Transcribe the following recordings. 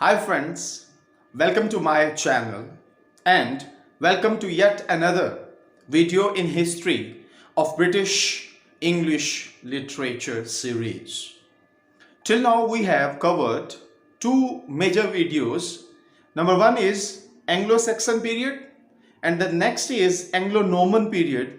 Hi friends, welcome to my channel and welcome to yet another video in history of British English literature series. Till now we have covered two major videos. Number one is Anglo-Saxon period and the next is Anglo-Norman period.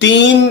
3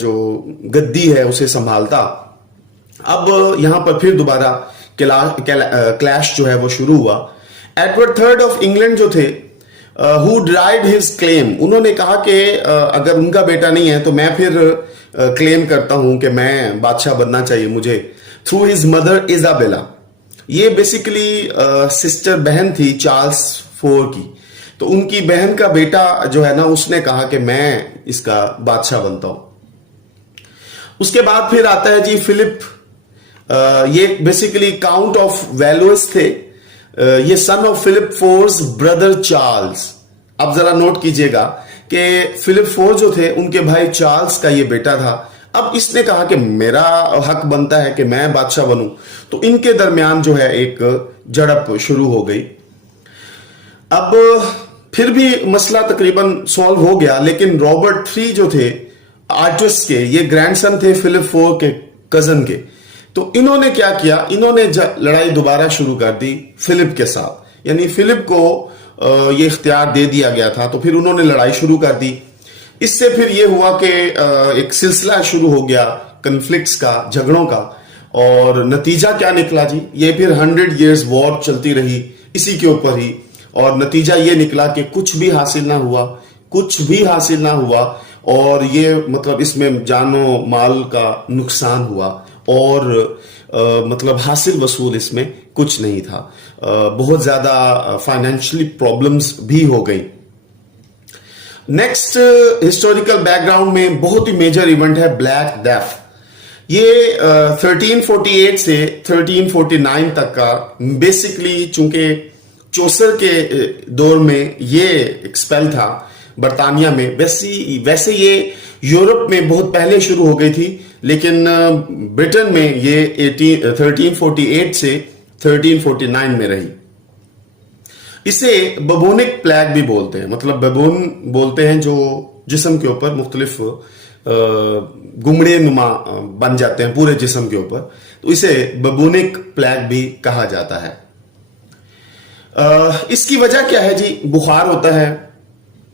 جو گدی ہے اسے سنبھالتا. اب یہاں پر پھر دوبارہ clash جو ہے وہ شروع ہوا. ایڈورڈ تھرڈ آف انگلینڈ جو تھے, who denied his claim, انہوں نے کہا کہ اگر ان کا بیٹا نہیں ہے تو میں پھر کلیم کرتا ہوں کہ میں بادشاہ بننا چاہیے مجھے, تھرو ہز مدر ایزابیلا. یہ بیسیکلی سسٹر بہن تھی چارلز فور کی, تو ان کی بہن کا بیٹا جو ہے نا اس نے کہا کہ میں اس کا بادشاہ بنتا ہوں. اس کے بعد پھر آتا ہے جی فلپ. یہ بیسیکلی کاؤنٹ آف ویلوس تھے, یہ son of Philip fourth's brother Charles. اب ذرا نوٹ کیجئے گا کہ فلپ فور جو تھے ان کے بھائی چارلز کا یہ بیٹا تھا. اب اس نے کہا کہ میرا حق بنتا ہے کہ میں بادشاہ بنوں, تو ان کے درمیان جو ہے ایک جھڑپ شروع ہو گئی. اب پھر بھی مسئلہ تقریباً سالو ہو گیا, لیکن رابرٹ تھری جو تھے آرٹس کے, یہ گرینڈ سن تھے فلپ فور کے کزن کے, تو انہوں نے کیا کیا, انہوں نے لڑائی دوبارہ شروع کر دی فلپ کے ساتھ. یعنی فلپ کو یہ اختیار دے دیا گیا تھا, تو پھر انہوں نے لڑائی شروع کر دی. اس سے پھر یہ ہوا کہ ایک سلسلہ شروع ہو گیا کنفلکٹس کا, جھگڑوں کا, اور نتیجہ کیا نکلا جی, یہ پھر 100 years وار چلتی رہی اسی کے اوپر ہی, اور نتیجہ یہ نکلا کہ کچھ بھی حاصل نہ ہوا, اور یہ مطلب اس میں جان و مال کا نقصان ہوا, اور مطلب حاصل وصول اس میں کچھ نہیں تھا. بہت زیادہ فائنینشلی پرابلمز بھی ہو گئی. نیکسٹ ہسٹوریکل بیک گراؤنڈ میں بہت ہی میجر ایونٹ ہے بلیک ڈیتھ. یہ 1348 سے 1349 تک کا بیسکلی, چونکہ چوسر کے دور میں یہ ایک سپیل تھا برطانیہ میں. ویسے یہ یورپ میں بہت پہلے شروع ہو گئی تھی, لیکن برٹن میں یہ 1348 سے 1349 میں رہی. اسے ببونک پلیگ بھی بولتے ہیں, مطلب ببون بولتے ہیں جو جسم کے اوپر مختلف گمڑے نما بن جاتے ہیں پورے جسم کے اوپر, تو اسے ببونک پلیگ بھی کہا جاتا ہے. اس کی وجہ کیا ہے جی, بخار ہوتا ہے,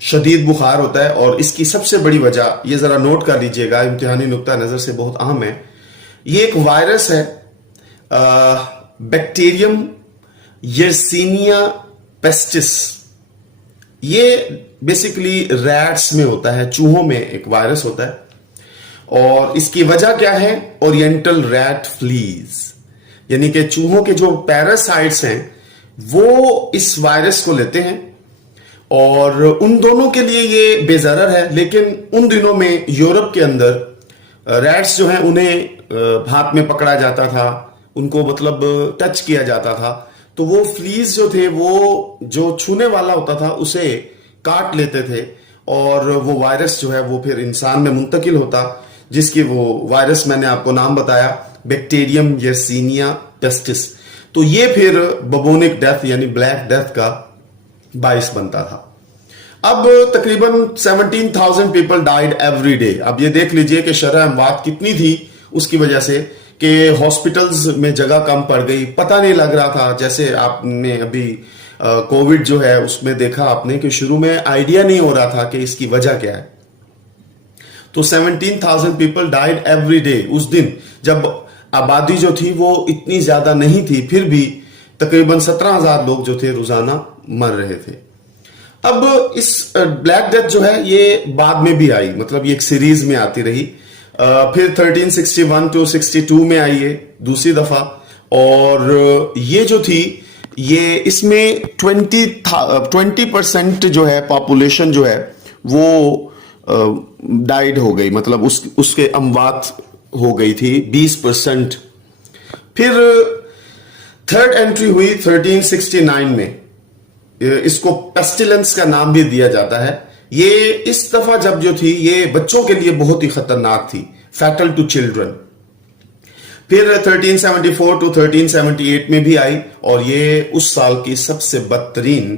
شدید بخار ہوتا ہے, اور اس کی سب سے بڑی وجہ یہ ذرا نوٹ کر لیجئے گا, امتحانی نقطہ نظر سے بہت اہم ہے. یہ ایک وائرس ہے, بیکٹیریم یرسینیا پیسٹس. یہ بیسیکلی ریٹس میں ہوتا ہے, چوہوں میں ایک وائرس ہوتا ہے, اور اس کی وجہ کیا ہے, اورینٹل ریٹ فلیز, یعنی کہ چوہوں کے جو پیراسائٹس ہیں وہ اس وائرس کو لیتے ہیں, اور ان دونوں کے لیے یہ بے ضرر ہے. لیکن ان دنوں میں یورپ کے اندر ریٹس جو ہیں انہیں ہاتھ میں پکڑا جاتا تھا, ان کو مطلب ٹچ کیا جاتا تھا, تو وہ فلیز جو تھے وہ جو چھونے والا ہوتا تھا اسے کاٹ لیتے تھے, اور وہ وائرس جو ہے وہ پھر انسان میں منتقل ہوتا, جس کی وہ وائرس میں نے آپ کو نام بتایا بیکٹیریم یرسینیا پیسٹس. تو یہ پھر ببونک ڈیتھ یعنی بلیک ڈیتھ کا باعث بنتا تھا. اب تقریباً 17,000 پیپل ڈائیڈ ایوری ڈے. اب یہ دیکھ لیجئے کہ شرح اموات کتنی تھی, اس کی وجہ سے کہ ہاسپٹلز میں جگہ کم پڑ گئی, پتہ نہیں لگ رہا تھا. جیسے آپ نے ابھی کووڈ جو ہے اس میں دیکھا آپ نے کہ شروع میں آئیڈیا نہیں ہو رہا تھا کہ اس کی وجہ کیا ہے. تو 17,000 پیپل ڈائیڈ ایوری ڈے. اس دن جب آبادی جو تھی وہ اتنی زیادہ نہیں تھی, پھر بھی تقریباً 17,000 لوگ جو تھے روزانہ مر رہے تھے. اب اس بلیک ڈیتھ جو ہے یہ بعد میں بھی آئی, مطلب یہ ایک سیریز میں آتی رہی. پھر 1361 to 62 میں آئی ہے دوسری دفعہ, اور یہ جو تھی یہ اس میں 20% جو ہے پاپولیشن جو ہے وہ ڈائیڈ ہو گئی, مطلب اس کے اموات ہو گئی تھی 20%. پھر تھرڈ انٹری ہوئی 1369 میں, اس کو پیسٹیلنس کا نام بھی دیا جاتا ہے. یہ اس دفعہ جب جو تھی یہ بچوں کے لیے بہت ہی خطرناک تھی, فیٹل ٹو چلڈرن. پھر 1374 to 1378 میں بھی آئی, اور یہ اس سال کی سب سے بدترین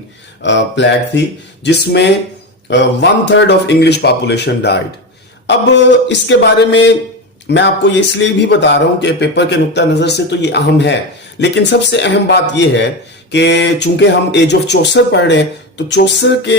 پلیگ تھی, جس میں 1/3 آف انگلش پاپولیشن ڈائیڈ. اب اس کے بارے میں آپ کو اس لیے بھی بتا رہا ہوں کہ پیپر کے نقطہ نظر سے تو یہ اہم ہے, لیکن سب سے اہم بات یہ ہے کہ چونکہ ہم ایج آف چوسر پڑھ رہے ہیں, تو چوسر کے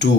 II।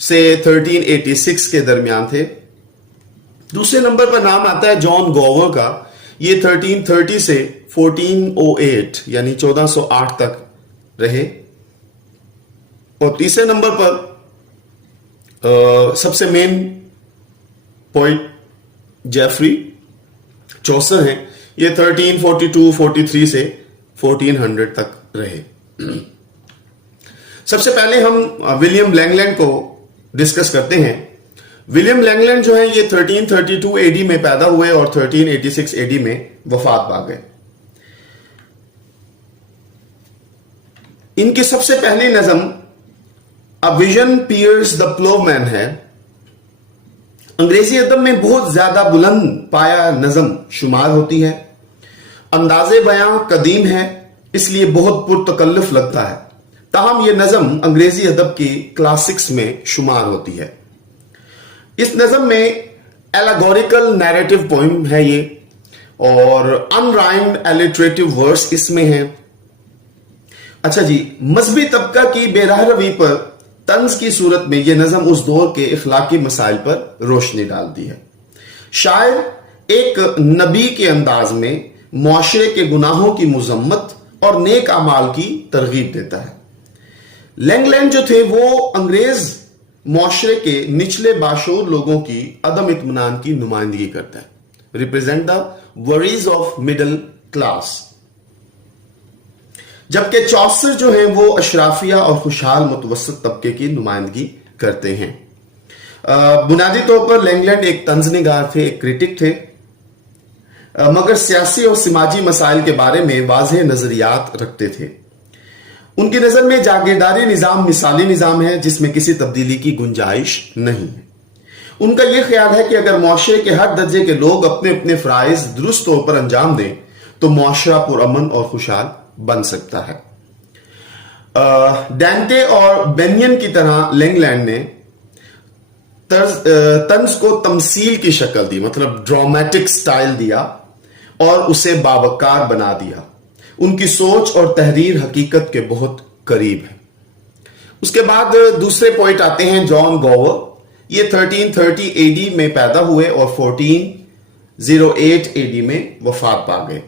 سے 1386 کے درمیان تھے. دوسرے نمبر پر نام آتا ہے جان گوور کا. یہ 1330 سے 1408 یعنی 1408 تک رہے. اور تیسرے نمبر پر سب سے مین پوئٹ جیفری چوسر ہیں. یہ 1342-43 سے 1400 تک رہے. سب سے پہلے ہم ولیم لینگلینڈ کو ڈسکس کرتے ہیں. ولیم لینگلینڈ جو ہے یہ 1332 اے ڈی میں پیدا ہوئے اور 1386 اے ڈی میں وفات پا گئے. ان کی سب سے پہلی نظم A Vision Pierces the Plowman ہے. انگریزی ادب میں بہت زیادہ بلند پایا نظم شمار ہوتی ہے. انداز بیاں قدیم ہے اس لیے بہت پرتکلف لگتا ہے. تاہم یہ نظم انگریزی ادب کی کلاسکس میں شمار ہوتی ہے. اس نظم میں ایلیگوریکل نیریٹو پوئم ہے یہ اور ان رائمڈ الٹریٹو ورس اس میں ہے. اچھا جی, مذہبی طبقہ کی بے راہ روی پر طنز کی صورت میں یہ نظم اس دور کے اخلاقی مسائل پر روشنی ڈالتی ہے. شاعر ایک نبی کے انداز میں معاشرے کے گناہوں کی مذمت اور نیک اعمال کی ترغیب دیتا ہے. لینگلینڈ جو تھے وہ انگریز معاشرے کے نچلے باشعور لوگوں کی عدم اطمینان کی نمائندگی کرتا ہے. Represent the worries of middle class. جبکہ چوسر جو ہیں وہ اشرافیہ اور خوشحال متوسط طبقے کی نمائندگی کرتے ہیں. بنیادی طور پر لینگلینڈ ایک طنز نگار تھے, ایک کرٹک تھے, مگر سیاسی اور سماجی مسائل کے بارے میں واضح نظریات رکھتے تھے. ان کی نظر میں جاگیرداری نظام مثالی نظام ہے جس میں کسی تبدیلی کی گنجائش نہیں ہے. ان کا یہ خیال ہے کہ اگر معاشرے کے ہر درجے کے لوگ اپنے اپنے فرائض درست طور پر انجام دیں تو معاشرہ پرامن اور خوشحال بن سکتا ہے. ڈینٹے اور بینین کی طرح لینگلینڈ نے طنز کو تمثیل کی شکل دی, مطلب ڈرامیٹک سٹائل دیا اور اسے باوقار بنا دیا. ان کی سوچ اور تحریر حقیقت کے بہت قریب ہے. اس کے بعد دوسرے پوئٹ آتے ہیں جان گوور. یہ 1330 اے ڈی میں پیدا ہوئے اور 1408 اے ڈی میں وفات پا گئے.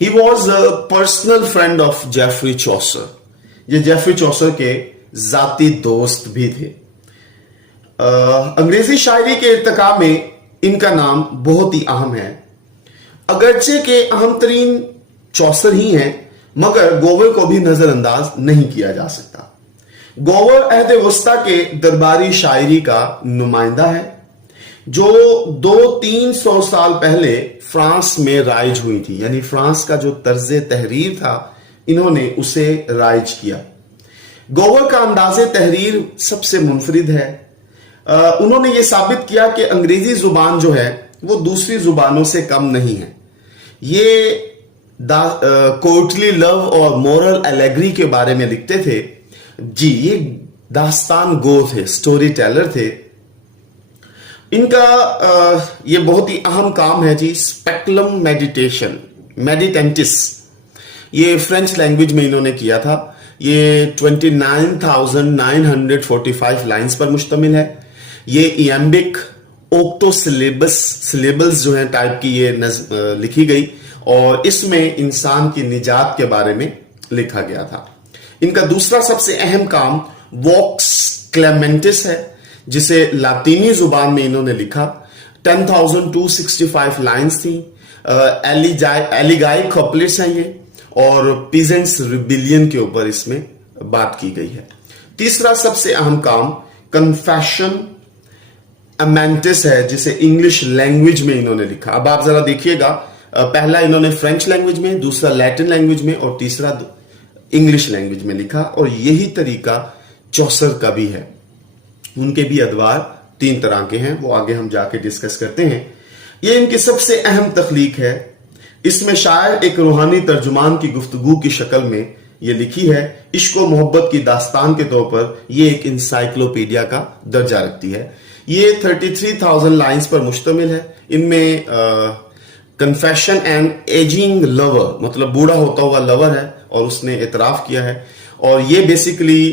He was a personal friend of Geoffrey Chaucer. یہ جیفری چوسر کے ذاتی دوست بھی تھے. انگریزی شاعری کے ارتقاء میں ان کا نام بہت ہی اہم ہے. اگرچہ کہ اہم ترین چوسر ہی ہیں مگر گوور کو بھی نظر انداز نہیں کیا جا سکتا. گوور عہد وسطیٰ کے درباری شاعری کا نمائندہ ہے جو 200-300 سال پہلے فرانس میں رائج ہوئی تھی. یعنی فرانس کا جو طرز تحریر تھا انہوں نے اسے رائج کیا. گوور کا انداز تحریر سب سے منفرد ہے. انہوں نے یہ ثابت کیا کہ انگریزی زبان جو ہے وہ دوسری زبانوں سے کم نہیں ہے. یہ کوٹلی لو اور مورل ایلیگری کے بارے میں لکھتے تھے. جی, یہ داستان گو تھے, سٹوری ٹیلر تھے. ان کا یہ بہت ہی اہم کام ہے جی, اسپیکلم میڈیٹیشن, میڈیٹینٹس. یہ فرینچ لینگویج میں انہوں نے کیا تھا. یہ 29,945 لائنز پر مشتمل ہے. یہ ایمبک اوکٹو سلیبلز جو ہیں ٹائپ کی یہ لکھی گئی اور اس میں انسان کی نجات کے بارے میں لکھا گیا تھا. ان کا دوسرا سب سے اہم کام ووکس کلیمنٹس ہے جسے لاطینی زبان میں انہوں نے لکھا. 10,265 لائنز تھیں. ایلیگائی کپلٹس ہیں یہ, اور پیزنٹس ریبیلین کے اوپر اس میں بات کی گئی ہے. تیسرا سب سے اہم کام کنفیشن امینٹس ہے جسے انگلش لینگویج میں انہوں نے لکھا. اب آپ ذرا دیکھیے گا, پہلا انہوں نے فرینچ لینگویج میں, دوسرا لیٹن لینگویج میں اور تیسرا انگلش لینگویج میں لکھا. اور یہی طریقہ چوسر کا بھی ہے. ان کے بھی ادوار 3 طرح کے ہیں, وہ آگے ہم جا کے ڈسکس کرتے ہیں. یہ ان کی سب سے اہم تخلیق ہے. اس میں شاعر ایک روحانی ترجمان کی گفتگو کی شکل میں یہ لکھی ہے. عشق و محبت کی داستان کے طور پر یہ ایک انسائکلوپیڈیا کا درجہ رکھتی ہے. یہ 33,000 لائنز پر مشتمل ہے. ان میں کنفیشن اینڈ ایجنگ لور, مطلب بوڑھا ہوتا ہوا لور ہے اور اس نے اعتراف کیا ہے. اور یہ بیسیکلی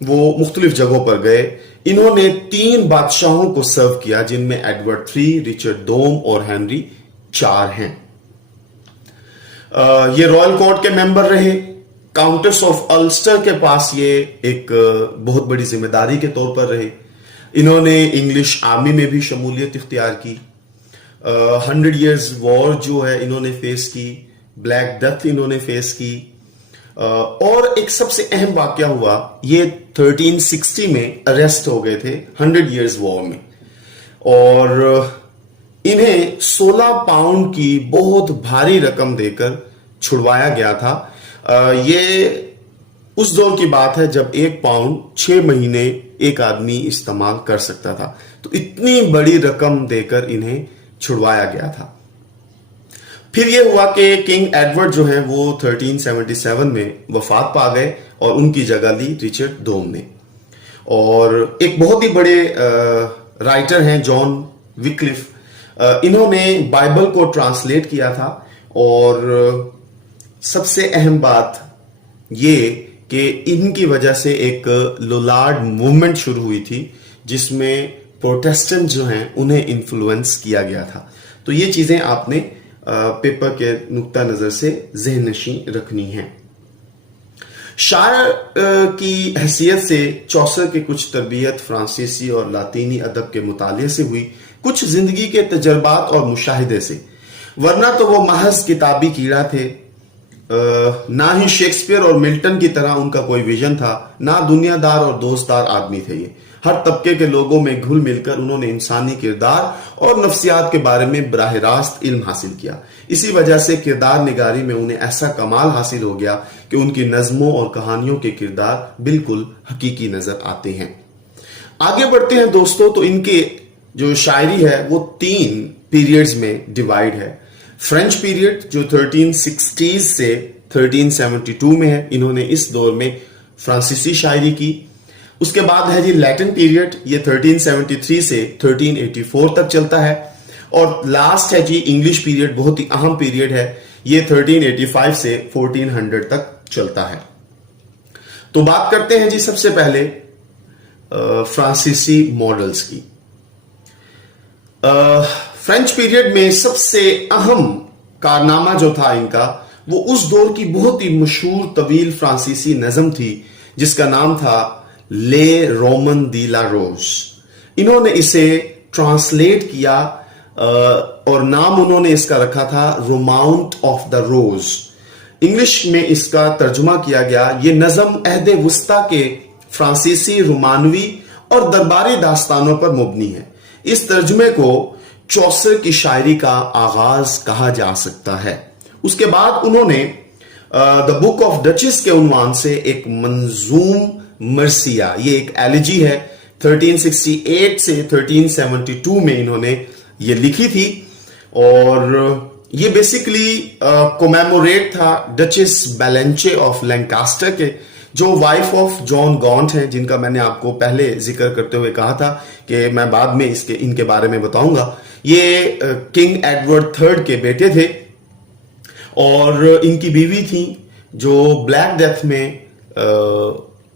وہ مختلف جگہوں پر گئے. انہوں نے 3 بادشاہوں کو سرو کیا جن میں ایڈورڈ 3, رچرڈ دوم اور ہنری 4 ہیں. یہ رائل کورٹ کے ممبر رہے. کاؤنٹس آف السٹر کے پاس یہ ایک بہت بڑی ذمہ داری کے طور پر رہے. انہوں نے انگلش آرمی میں بھی شمولیت اختیار کی. 100 ایئرز وار جو ہے انہوں نے فیس کی. بلیک ڈیتھ انہوں نے فیس کی. اور ایک سب سے اہم واقعہ ہوا, یہ 1360 میں اریسٹ ہو گئے تھے 100 ایئرز وار میں, اور انہیں 16 پاؤنڈ کی بہت بھاری رقم دے کر چھڑوایا گیا تھا. یہ اس دور کی بات ہے جب 1 پاؤنڈ 6 مہینے ایک آدمی استعمال کر سکتا تھا. تو اتنی بڑی رقم دے کر انہیں چھڑوایا گیا تھا. پھر یہ ہوا کہ کنگ ایڈورڈ جو ہیں وہ 1377 میں وفات پا گئے اور ان کی جگہ لی رچرڈ دوم نے. اور ایک بہت ہی بڑے رائٹر ہیں جان وکلف, انہوں نے بائبل کو ٹرانسلیٹ کیا تھا. اور سب سے اہم بات یہ کہ ان کی وجہ سے ایک لولارڈ موومنٹ شروع ہوئی تھی جس میں پروٹیسٹنٹ جو ہیں انہیں انفلوئنس کیا گیا تھا. تو یہ چیزیں آپ نے پیپر کے نقطہ نظر سے ذہن نشین رکھنی ہیں. شاعر کی حیثیت سے چوسر کی کچھ تربیت فرانسیسی اور لاطینی ادب کے مطالعے سے ہوئی, کچھ زندگی کے تجربات اور مشاہدے سے, ورنہ تو وہ محض کتابی کیڑا تھے. نہ ہی شیکسپیئر اور ملٹن کی طرح ان کا کوئی ویژن تھا, نہ دنیا دار اور دوست دار آدمی تھے. یہ ہر طبقے کے لوگوں میں گھل مل کر انہوں نے انسانی کردار اور نفسیات کے بارے میں براہ راست علم حاصل کیا. اسی وجہ سے کردار نگاری میں انہیں ایسا کمال حاصل ہو گیا کہ ان کی نظموں اور کہانیوں کے کردار بالکل حقیقی نظر آتے ہیں. آگے بڑھتے ہیں دوستو, تو ان کے جو شاعری ہے وہ 3 پیریڈز میں ڈیوائیڈ ہے. فرینچ پیریڈ جو 1360 سے 1372 میں ہے, انہوں نے اس دور میں فرانسیسی شاعری کی. اس کے بعد ہے جی لیٹن پیریڈ, یہ 1373 سے 1384 تک چلتا ہے. اور لاسٹ ہے جی انگلش پیریڈ, بہت ہی اہم پیریڈ ہے, یہ 1385 سے 1400 تک چلتا ہے. تو بات کرتے ہیں جی سب سے پہلے فرانسیسی ماڈلز کی. فرینچ پیریڈ میں سب سے اہم کارنامہ جو تھا ان کا, وہ اس دور کی بہت ہی مشہور طویل فرانسیسی نظم تھی جس کا نام تھا لے رومن دی لا روز. انہوں نے اسے ٹرانسلیٹ کیا اور نام انہوں نے اس کا رکھا تھا روماؤنٹ آف دا روز. انگلش میں اس کا ترجمہ کیا گیا. یہ نظم عہد وسطیٰ کے فرانسیسی, رومانوی اور درباری داستانوں پر مبنی ہے. اس ترجمے کو چوسر کی شاعری کا آغاز کہا جا سکتا ہے. اس کے بعد انہوں نے دا بک آف ڈچز کے عنوان سے ایک منظوم مرثیہ, یہ ایک ایلیجی ہے, 1368 سے 1372 میں انہوں نے یہ لکھی تھی. اور یہ بیسیکلی کومیموریٹ تھا ڈچس بیلنچے آف لینکاسٹر کے, جو وائف آف جان گانٹ ہیں, جن کا میں نے آپ کو پہلے ذکر کرتے ہوئے کہا تھا کہ میں بعد میں ان کے بارے میں بتاؤں گا. یہ کنگ ایڈورڈ 3 کے بیٹے تھے اور ان کی بیوی تھیں جو بلیک ڈیتھ میں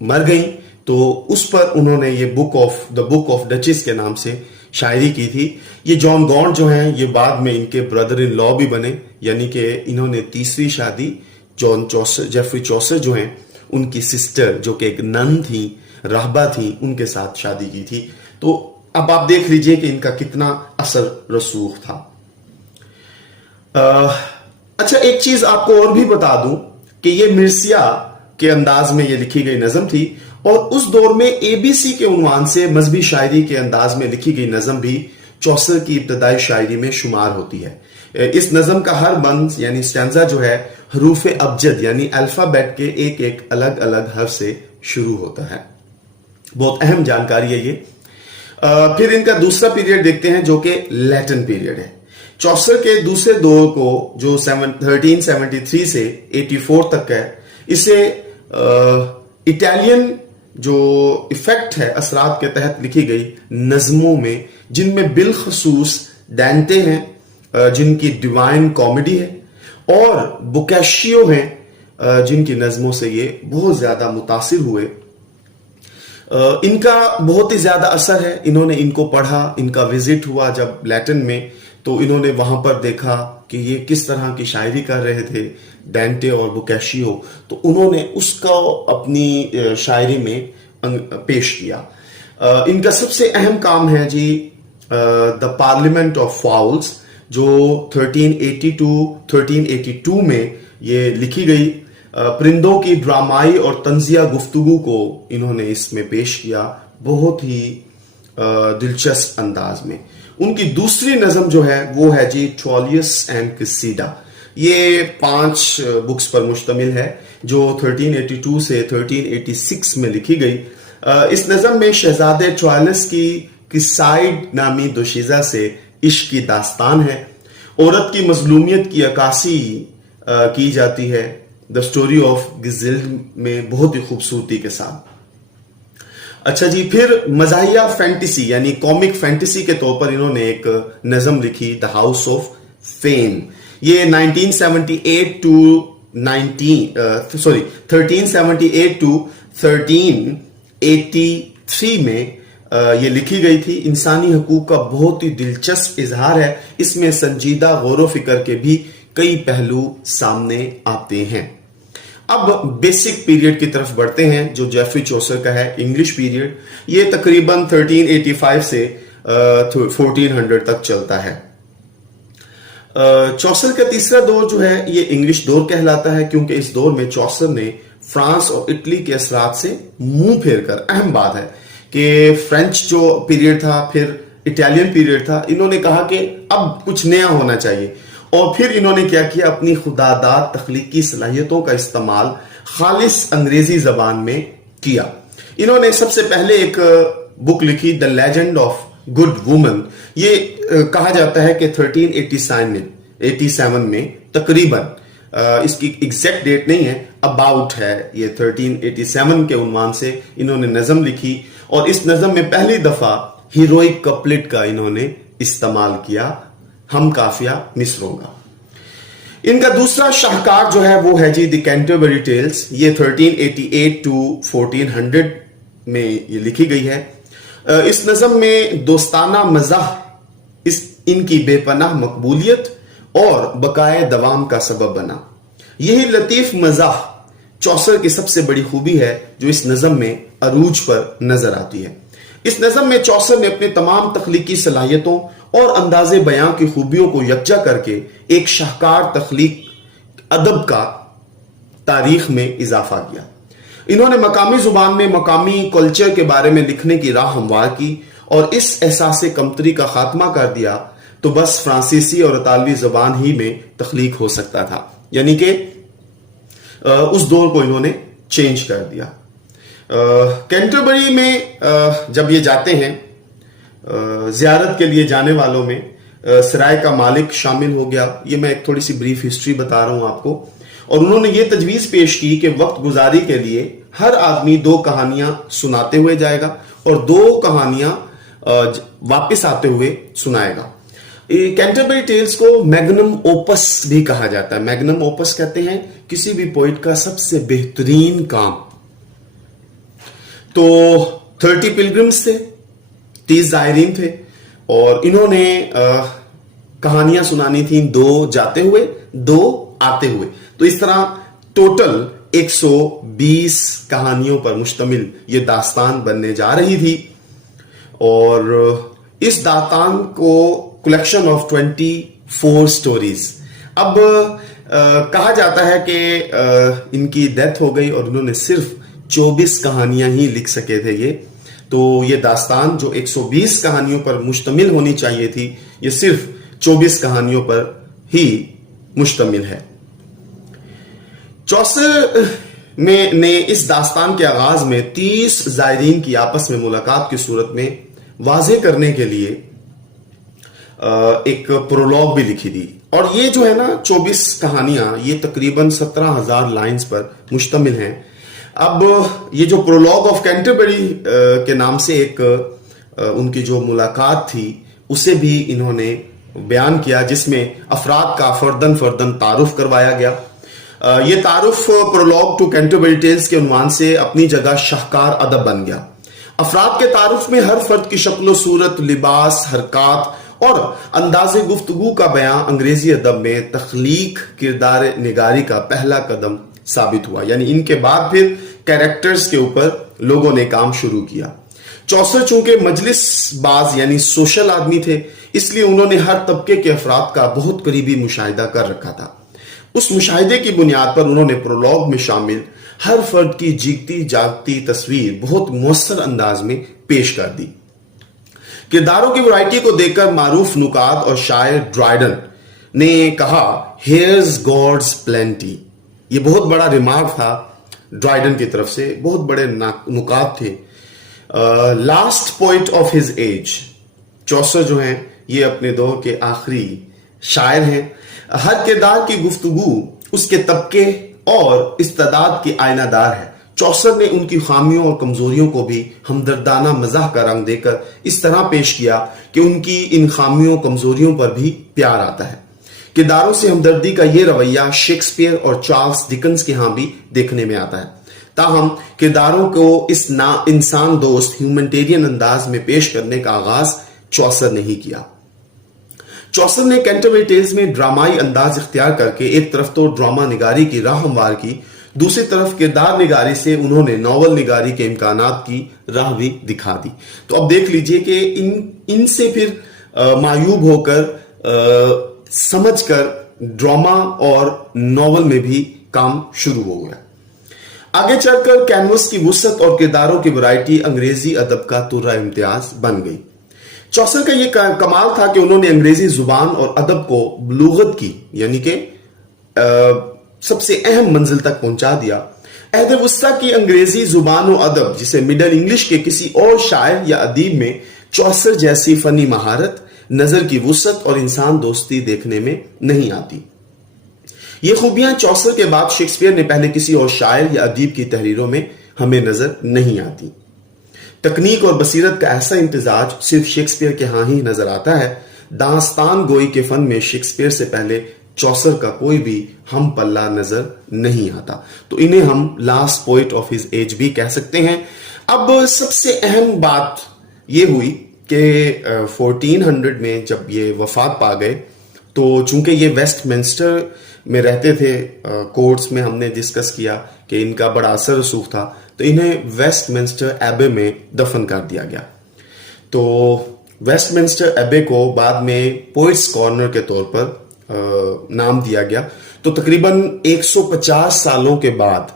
مر گئیں. تو اس پر انہوں نے یہ دا بک آف ڈچز کے نام سے شاعری کی تھی. یہ جان گانٹ جو ہیں یہ بعد میں ان کے بردر ان لا بھی بنے, یعنی کہ انہوں نے تیسری شادی جیفری چوسر جو ہیں ان کی سسٹر, جو کہ ایک نن تھی, راہبہ تھی, ان کے ساتھ شادی کی تھی. تو اب آپ دیکھ لیجئے کہ ان کا کتنا اثر رسوخ تھا. اچھا, ایک چیز آپ کو اور بھی بتا دوں کہ یہ مرثیہ کے انداز میں یہ لکھی گئی نظم تھی, اور اس دور میں اے بی سی کے عنوان سے مذہبی شاعری کے انداز میں لکھی گئی نظم بھی چوسر کی ابتدائی شاعری میں شمار ہوتی ہے. اس نظم کا ہر بند یعنی سٹینزا جو ہے حروف ابجد یعنی الفابیٹ کے ایک ایک الگ الگ حرف سے شروع ہوتا ہے. بہت اہم جانکاری ہے یہ. پھر ان کا دوسرا پیریڈ دیکھتے ہیں جو کہ لیٹن پیریڈ ہے. چوسر کے دوسرے دور کو جو 1373 سے 84 تک ہے, اسے اٹالین جو ایفیکٹ ہے اثرات کے تحت لکھی گئی نظموں میں, جن میں بالخصوص ڈانٹے ہیں جن کی ڈیوائن کامیڈی ہے, اور بوکیشیو ہیں جن کی نظموں سے یہ بہت زیادہ متاثر ہوئے. ان کا بہت ہی زیادہ اثر ہے. انہوں نے ان کو پڑھا, ان کا وزٹ ہوا جب لیٹن میں, تو انہوں نے وہاں پر دیکھا کہ یہ کس طرح کی شاعری کر رہے تھے ڈینٹے اور بوکیشیو, تو انہوں نے اس کو اپنی شاعری میں پیش کیا. ان کا سب سے اہم کام ہے جی دا پارلیمنٹ آف فاؤلز, جو 1382 میں یہ لکھی گئی. پرندوں کی ڈرامائی اور طنزیہ گفتگو کو انہوں نے اس میں پیش کیا بہت ہی دلچسپ انداز میں. ان کی دوسری نظم جو ہے وہ ہے جی ٹرالیس اینڈ کریسیڈا. یہ 5 بکس پر مشتمل ہے جو 1382 سے 1386 میں لکھی گئی. اس نظم میں شہزادے ٹرائلس کی کریسائڈ نامی دوشیزہ سے عشق کی داستان ہے. عورت کی مظلومیت کی عکاسی کی جاتی ہے دا اسٹوری آف گزلڈ میں بہت ہی خوبصورتی کے ساتھ. اچھا جی, پھر مزاحیہ فینٹیسی یعنی کامک فینٹیسی کے طور پر انہوں نے ایک نظم لکھی دا ہاؤس آف فیم. یہ 1378 to 1383 میں یہ لکھی گئی تھی. انسانی حقوق کا بہت ہی دلچسپ اظہار ہے. اس میں سنجیدہ غور و فکر کے بھی کئی پہلو سامنے آتے ہیں. اب بیسک پیریڈ کی طرف بڑھتے ہیں جو جیفری چوسر کا ہے, انگلش پیریڈ. یہ تقریباً 1385 سے 1400 تک چلتا ہے. چوسر کا تیسرا دور جو ہے یہ انگلش دور کہلاتا ہے, کیونکہ اس دور میں چوسر نے فرانس اور اٹلی کے اثرات سے منہ پھیر کر, اہم بات ہے کہ فرینچ جو پیریڈ تھا پھر اٹالین پیریڈ تھا, انہوں نے کہا کہ اب کچھ نیا ہونا چاہیے, اور پھر انہوں نے کیا کیا, اپنی خداداد تخلیقی صلاحیتوں کا استعمال خالص انگریزی زبان میں کیا. انہوں نے سب سے پہلے ایک بک لکھی the legend of good woman. یہ کہا جاتا ہے کہ 1387 میں تقریباً, اس کی ایگزیکٹ ڈیٹ نہیں ہے, اباؤٹ ہے یہ 1387 کے عنوان سے انہوں نے نظم لکھی, اور اس نظم میں پہلی دفعہ ہیروئک کپلٹ کا انہوں نے استعمال کیا, ہم قافیہ مصروں کا. ان کا دوسرا شاہکار جو ہے وہ ہے جی دی کینٹربری ٹیلز. یہ 1388 to 1400 میں یہ لکھی گئی ہے. اس نظم میں دوستانہ مزاح ان کی بے پناہ مقبولیت اور بقائے دوام کا سبب بنا. یہی لطیف مزاح چوسر کی سب سے بڑی خوبی ہے جو اس نظم میں عروج پر نظر آتی ہے. اس نظم میں چوسر نے اپنے تمام تخلیقی صلاحیتوں اور انداز بیاں کی خوبیوں کو یکجا کر کے ایک شاہکار تخلیق ادب کا تاریخ میں اضافہ کیا. انہوں نے مقامی زبان میں مقامی کلچر کے بارے میں لکھنے کی راہ ہموار کی اور اس احساس کمتری کا خاتمہ کر دیا تو بس فرانسیسی اور اطالوی زبان ہی میں تخلیق ہو سکتا تھا. یعنی کہ اس دور کو انہوں نے چینج کر دیا. کینٹربری میں جب یہ جاتے ہیں, زیارت کے لیے جانے والوں میں سرائے کا مالک شامل ہو گیا. یہ میں ایک تھوڑی سی بریف ہسٹری بتا رہا ہوں آپ کو. اور انہوں نے یہ تجویز پیش کی کہ وقت گزاری کے لیے ہر آدمی 2 کہانیاں سناتے ہوئے جائے گا اور 2 کہانیاں واپس آتے ہوئے سنائے گا. کینٹربری ٹیلز کو میگنم اوپس بھی کہا جاتا ہے. میگنم اوپس کہتے ہیں کسی بھی پوئٹ کا سب سے بہترین کام. تو 30 پلگرمز تھے, 30 زائرین تھے, اور انہوں نے کہانیاں سنانی تھیں 2 جاتے ہوئے 2 آتے ہوئے. تو اس طرح ٹوٹل 120 کہانیوں پر مشتمل یہ داستان بننے جا رہی تھی. اور اس داستان کو کلیکشن آف 24 سٹوریز. اب کہا جاتا ہے کہ ان کی ڈیتھ ہو گئی اور انہوں نے صرف 24 کہانیاں ہی لکھ سکے تھے. تو یہ داستان جو 120 کہانیوں پر مشتمل ہونی چاہیے تھی, یہ صرف 24 کہانیوں پر ہی مشتمل ہے. چوسر نے اس داستان کے آغاز میں 30 زائرین کی آپس میں ملاقات کی صورت میں واضح کرنے کے لیے ایک پرولوگ بھی لکھی تھی. اور یہ جو ہے نا 24 کہانیاں یہ تقریباً 17,000 لائنز پر مشتمل ہیں. اب یہ جو پرولوگ آف کینٹربری کے نام سے ایک ان کی جو ملاقات تھی اسے بھی انہوں نے بیان کیا, جس میں افراد کا فردن تعارف کروایا گیا. یہ تعارف پرولوگ ٹو کینٹربری ٹیلز کے عنوان سے اپنی جگہ شاہکار ادب بن گیا. افراد کے تعارف میں ہر فرد کی شکل و صورت، لباس، حرکات اور انداز گفتگو کا بیان انگریزی ادب میں تخلیق کردار نگاری کا پہلا قدم ثابت ہوا. یعنی ان کے بعد پھر کیریکٹرز کے اوپر لوگوں نے کام شروع کیا. چوسر چونکہ مجلس باز یعنی سوشل آدمی تھے، اس لیے انہوں نے ہر طبقے کے افراد کا بہت قریبی مشاہدہ کر رکھا تھا. اس مشاہدے کی بنیاد پر انہوں نے پرولوگ میں شامل ہر فرد کی جیگتی جاگتی تصویر بہت مؤثر انداز میں پیش کر دی. کرداروں کی ورائٹی کو دیکھ کر معروف نکات اور شاعر ڈرائیڈن نے کہا "Here's God's plenty". یہ بہت بڑا ریمارک تھا ڈرائیڈن کی طرف سے، بہت بڑے نکات تھے. Last poet of his age, Chaucer جو ہیں یہ اپنے دور کے آخری شاعر ہیں. ہر کردار کی گفتگو اس کے طبقے اور استعداد کی آئینہ دار ہے. چوسر نے ان کی خامیوں اور کمزوریوں کو بھی ہمدردانہ مزاح کا رنگ دے کر اس طرح پیش کیا کہ ان کی ان خامیوں کمزوریوں پر بھی پیار آتا ہے. کرداروں سے ہمدردی کا یہ رویہ شیکسپیئر اور چارلز ڈکنز کے ہاں بھی دیکھنے میں آتا ہے. تاہم کرداروں کو اس انسان دوست ہیومنٹیرین انداز میں پیش کرنے کا آغاز چوسر نے ہی کیا. چوسر نے کینٹربری ٹیلز میں ڈرامائی انداز اختیار کر کے ایک طرف تو ڈرامہ نگاری کی راہ ہموار کی، دوسری طرف کردار نگاری سے انہوں نے ناول نگاری کے امکانات کی راہ بھی دکھا دی. تو اب دیکھ لیجئے کہ ان سے پھر معیوب ہو کر سمجھ کر ڈرامہ اور ناول میں بھی کام شروع ہو گیا. آگے چل کر کینوس کی وسعت اور کرداروں کی ورائٹی انگریزی ادب کا ترہ امتیاز بن گئی. چوسر کا یہ کمال تھا کہ انہوں نے انگریزی زبان اور ادب کو بلوغت کی یعنی کہ سب سے اہم منزل تک پہنچا دیا. عہد وسطیٰ کی انگریزی زبان و ادب جسے مڈل انگلش کے کسی اور شاعر یا ادیب میں چوسر جیسی فنی مہارت، نظر کی وسعت اور انسان دوستی دیکھنے میں نہیں آتی. یہ خوبیاں چوسر کے بعد شیکسپیئر نے پہلے کسی اور شاعر یا ادیب کی تحریروں میں ہمیں نظر نہیں آتی. تکنیک اور بصیرت کا ایسا امتزاج صرف شیکسپیئر کے ہاں ہی نظر آتا ہے. داستان گوئی کے فن میں شیکسپیئر سے پہلے چوسر کا کوئی بھی ہم پلہ نظر نہیں آتا. تو انہیں ہم last poet of his age بھی کہہ سکتے ہیں. اب سب سے اہم بات یہ ہوئی کہ 1400 میں جب یہ وفات پا گئے تو چونکہ یہ ویسٹ منسٹر میں رہتے تھے، کورٹس میں ہم نے ڈسکس کیا کہ ان کا بڑا اثر رسوخ تھا، تو انہیں ویسٹ منسٹر ایبے میں دفن کر دیا گیا. تو ویسٹ منسٹر ایبے کو بعد میں پوئٹس کارنر کے طور پر نام دیا گیا. تو تقریباً 150 سالوں کے بعد،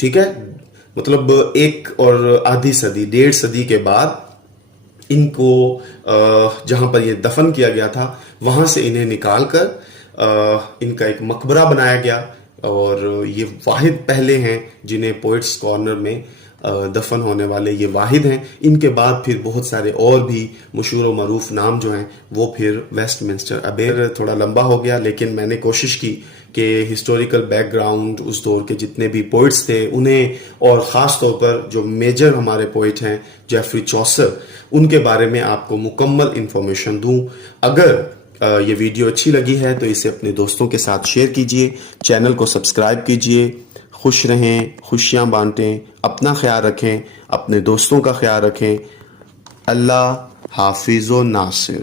ٹھیک ہے، مطلب ایک اور آدھی صدی، 1.5 صدی کے بعد ان کو جہاں پر یہ دفن کیا گیا تھا وہاں سے انہیں نکال کر ان کا ایک مقبرہ بنایا گیا. اور یہ واحد پہلے ہیں جنہیں پوئٹس کارنر میں دفن ہونے والے یہ واحد ہیں. ان کے بعد پھر بہت سارے اور بھی مشہور و معروف نام جو ہیں وہ پھر ویسٹ منسٹر ایبے. تھوڑا لمبا ہو گیا لیکن میں نے کوشش کی کہ ہسٹوریکل بیک گراؤنڈ اس دور کے جتنے بھی پوئٹس تھے انہیں، اور خاص طور پر جو میجر ہمارے پوئٹ ہیں جیفری چوسر، ان کے بارے میں آپ کو مکمل انفارمیشن دوں. اگر یہ ویڈیو اچھی لگی ہے تو اسے اپنے دوستوں کے ساتھ شیئر کیجئے، چینل کو سبسکرائب کیجئے. خوش رہیں، خوشیاں بانٹیں، اپنا خیال رکھیں، اپنے دوستوں کا خیال رکھیں. اللہ حافظ و ناصر.